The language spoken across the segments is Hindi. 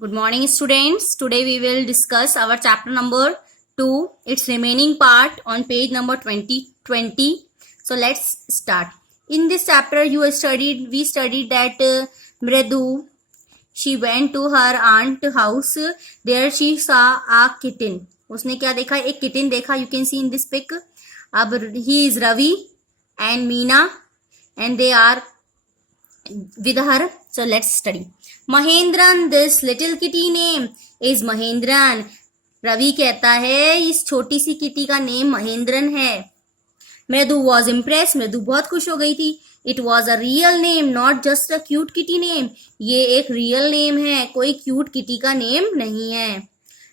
Good morning, students. Today we will discuss our chapter number 2, its remaining part on page number 20. So let's start. In this chapter, we studied that Mridu, she went to her aunt's house. There she saw a kitten. उसने क्या देखा? एक kitten देखा. You can see in this pic. अब he is Ravi and Meena, and they are with her. So let's study. Mahendran, this little kitty name is Mahendran. Ravi कहता है इस छोटी सी किटी का नेम महेंद्रन है. मृदु वॉज इम्प्रेस, मृदु बहुत खुश हो गई थी. It was a real name, not just a cute kitty name. ये एक रियल नेम है, कोई क्यूट किटी का नेम नहीं है.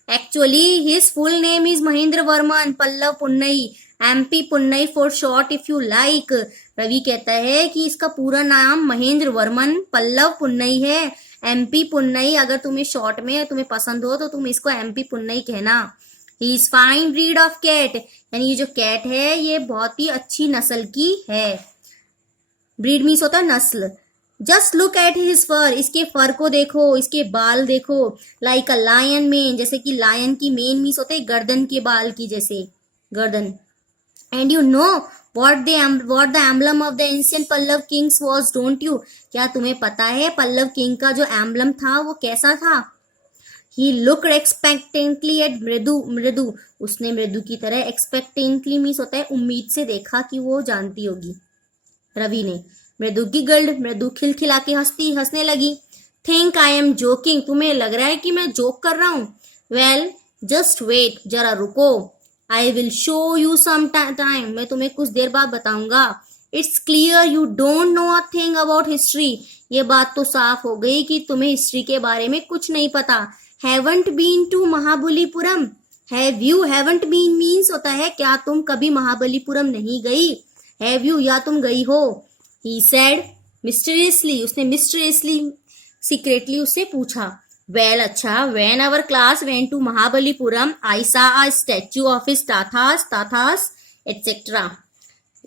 Actually his full name is Mahendra Varman Pallava Punnai, MP Punnai for short if you like. Ravi कहता है कि इसका पूरा नाम महेंद्र वर्मन पल्लव पुन्नई है. MP पुन्नई अगर तुम्हें शॉर्ट में तुम्हें पसंद हो तो तुम इसको MP पुन्नई कहना. He is fine breed of cat, यानी ये जो कैट है ये बहुत ही अच्छी नस्ल की है. ब्रीड मीन्स होता है नस्ल. जस्ट लुक एट हिज फर, इसके फर को देखो, इसके बाल देखो. लाइक अ लायन मेन, जैसे कि लायन की मेन मीन्स होता है गर्दन के बाल की जैसे गर्दन. And you know what the emblem of the ancient Pallav kings was, don't you? क्या तुम्हें पता है पल्लव किंग का जो एम्बलम था वो कैसा था? He looked expectantly at मृदु, उसने मृदु की तरह expectantly मीन्स होता है उम्मीद से देखा कि वो जानती होगी. रवि ने. मृदु गिगल्ड, मृदु खिलखिला के हंसने लगी. Think I am joking, तुम्हें लग रहा है कि मैं जोक कर रहा हूँ? Well, just wait, जरा रुको. I will show you some time, मैं तुम्हें कुछ देर बाद बताऊंगा. It's clear you don't know a thing about history, ये बात तो साफ हो गई कि तुम्हें हिस्ट्री के बारे में कुछ नहीं पता. Haven't been to Mahabalipuram, have you, haven't been means होता है क्या तुम कभी महाबलीपुरम नहीं गई. Have you या तुम गई हो. He said mysteriously, उसने mysteriously secretly उससे पूछा. Well, अच्छा, when our class went to Mahabalipuram, I saw a statue of his Tathas, etc.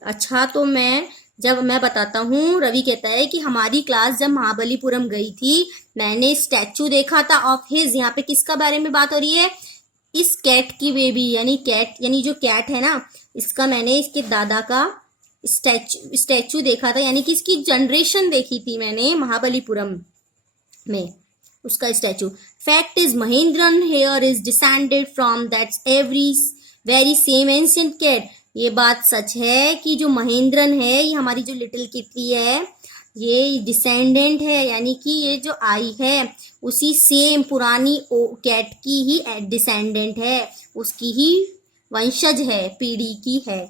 अच्छा, तो मैं बताता हूँ. रवि कहता है कि हमारी क्लास जब महाबलीपुरम गई थी मैंने स्टैचू देखा था ऑफ हिज. यहाँ पे किसका बारे में बात हो रही है? इस कैट की बेबी, यानी जो कैट है ना, इसका मैंने इसके दादा का स्टैचू देखा था, यानी कि इसकी जनरेशन देखी थी मैंने महाबलीपुरम में, उसका statue. Fact is Mahendran here is descended from that very same ancient cat. ये बात सच है कि जो महेंद्रन है, ये हमारी जो लिटिल किटी है, ये डिसेंडेंट है, यानी कि ये जो आई है उसी सेम पुरानी कैट की ही डिसेंडेंट है, उसकी ही वंशज है, पीढ़ी की है,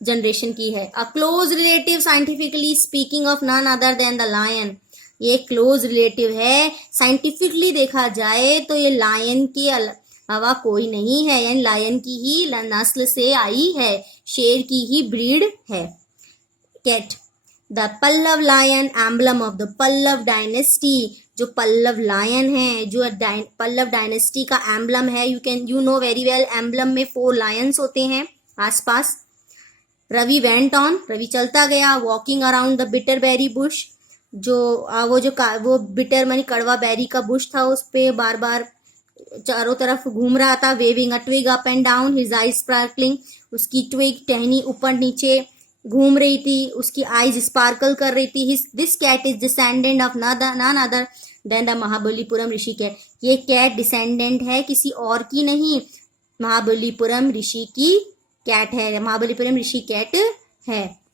जनरेशन की है. A close relative scientifically speaking of none other than the lion, ये क्लोज रिलेटिव है. साइंटिफिकली देखा जाए तो ये लायन के अलावा कोई नहीं है, यानी लायन की ही नस्ल से आई है, शेर की ही ब्रीड है cat. The Pallava lion emblem of the Pallava dynasty, जो पल्लव लायन है, जो पल्लव डायनेस्टी का एम्बलम है. You know very well, emblem में 4 लायंस होते हैं आसपास. रवि वेंट ऑन, रवि चलता गया. Walking around the bitter berry bush, वो बिटर मानी कड़वा बेरी का बुश था, उस पे बार बार चारों तरफ घूम रहा था. Waving a twig up and down, his eyes sparkling, उसकी ट्विग टहनी ऊपर नीचे घूम रही थी, उसकी आईज स्पार्कल कर रही थी. This cat is descendant of none other than the Mahabalipuram Rishi cat. ये कैट डिसेंडेंट है किसी और की नहीं, महाबलीपुरम ऋषि की कैट है, महाबलीपुरम ऋषि कैट है.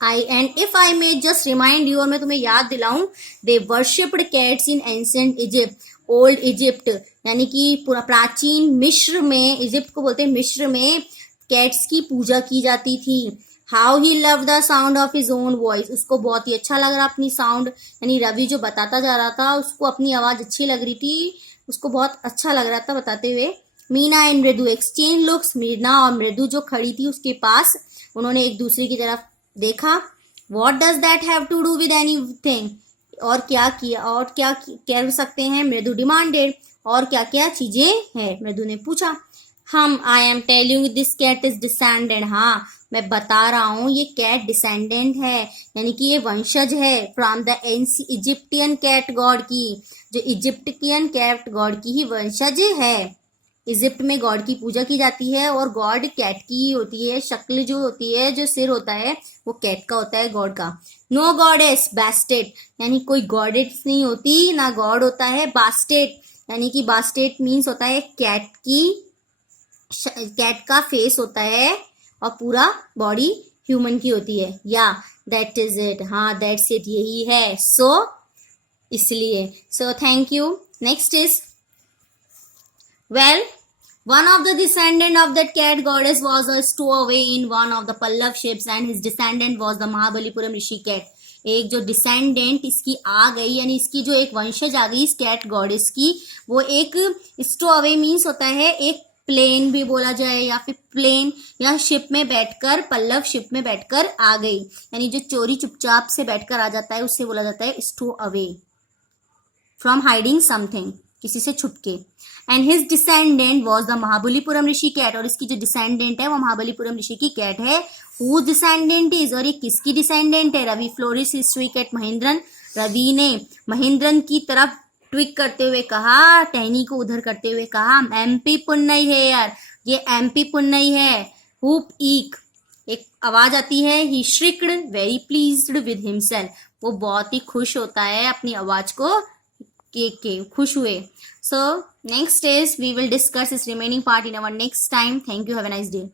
if I may just remind you, और मैं तुम्हें याद दिलाऊं, they worshipped cats in ancient Egypt, old Egypt, यानी कि पूरा प्राचीन मिस्र में, इजिप्ट को बोलते हैं मिस्र में, कैट्स की पूजा की जाती थी. How he loved the sound of his own voice, उसको बहुत ही अच्छा लग रहा अपनी साउंड, यानी रवि जो बताता जा रहा था उसको अपनी आवाज अच्छी लग रही थी, उसको बहुत अच्छा लग रहा था बताते हुए. मीना एंड मृदु एक्सचेंज लुक्स, मीना और मृदु जो खड़ी थी उसके पास, उन्होंने एक दूसरे की तरफ देखा. What does that have to do with anything, और क्या कर सकते हैं? मृदु डिमांडेड, और क्या क्या चीजें हैं? मृदु ने पूछा. I am telling this cat is descended, हाँ मैं बता रहा हूँ ये कैट डिसेंडेंट है, यानी कि ये वंशज है from the Egyptian cat god की, जो इजिप्टियन कैट गॉड की ही वंशज है। इजिप्ट में गॉड की पूजा की जाती है और गॉड कैट की होती है, शक्ल जो होती है, जो सिर होता है वो कैट का होता है, गॉड का। नो गॉडेस बास्टेट, यानी कोई गॉडेस नहीं होती, ना गॉड होता है। बास्टेट यानी कि बास्टेट मीन्स होता है कैट की, कैट का फेस होता है और पूरा बॉडी ह्यूमन की होती है। या दैट इज इट, हाँ दैट्स इट, यही है। सो इसलिए so thank you. Next is well, one of the descendant of that cat goddess was a stowaway in one of the Pallav ships and his descendant was the Mahabalipuram Rishi cat. एक जो डिसेंडेंट इसकी आ गई, यानी इसकी जो एक वंशज आ गई इस कैट गॉडेस की, वो एक स्टो अवे मीन्स होता है एक प्लेन भी बोला जाए, या फिर प्लेन या शिप में बैठकर, पल्लव शिप में बैठकर आ गई, यानी जो चोरी चुपचाप से बैठकर आ जाता है उससे बोला जाता है stow away, from hiding something, किसी से छुपके। And his descendant was the Mahabalipuram Rishi cat, और इसकी जो डिसेंडेंट है वो महाबलीपुरम ऋषि की कैट है। हु डिसेंडेंट इज, और ये किसकी डिसेंडेंट है? रवि फ्लोरिस हिस्ट्री कैट महेंद्रन, रवि ने महेंद्रन की तरफ ट्विक करते हुए कहा, टहनी को उधर करते हुए कहा, एमपी पुन्नई है यार, ये एमपी पुन्नई है। हुप ईक, एक आवाज आती है, ही श्रिक्ड वेरी प्लीज्ड विद हिमसेल्फ, वो बहुत ही खुश होता है अपनी आवाज को के खुश हुए। So next is we will discuss its remaining part in our next time. Thank you. Have a nice day.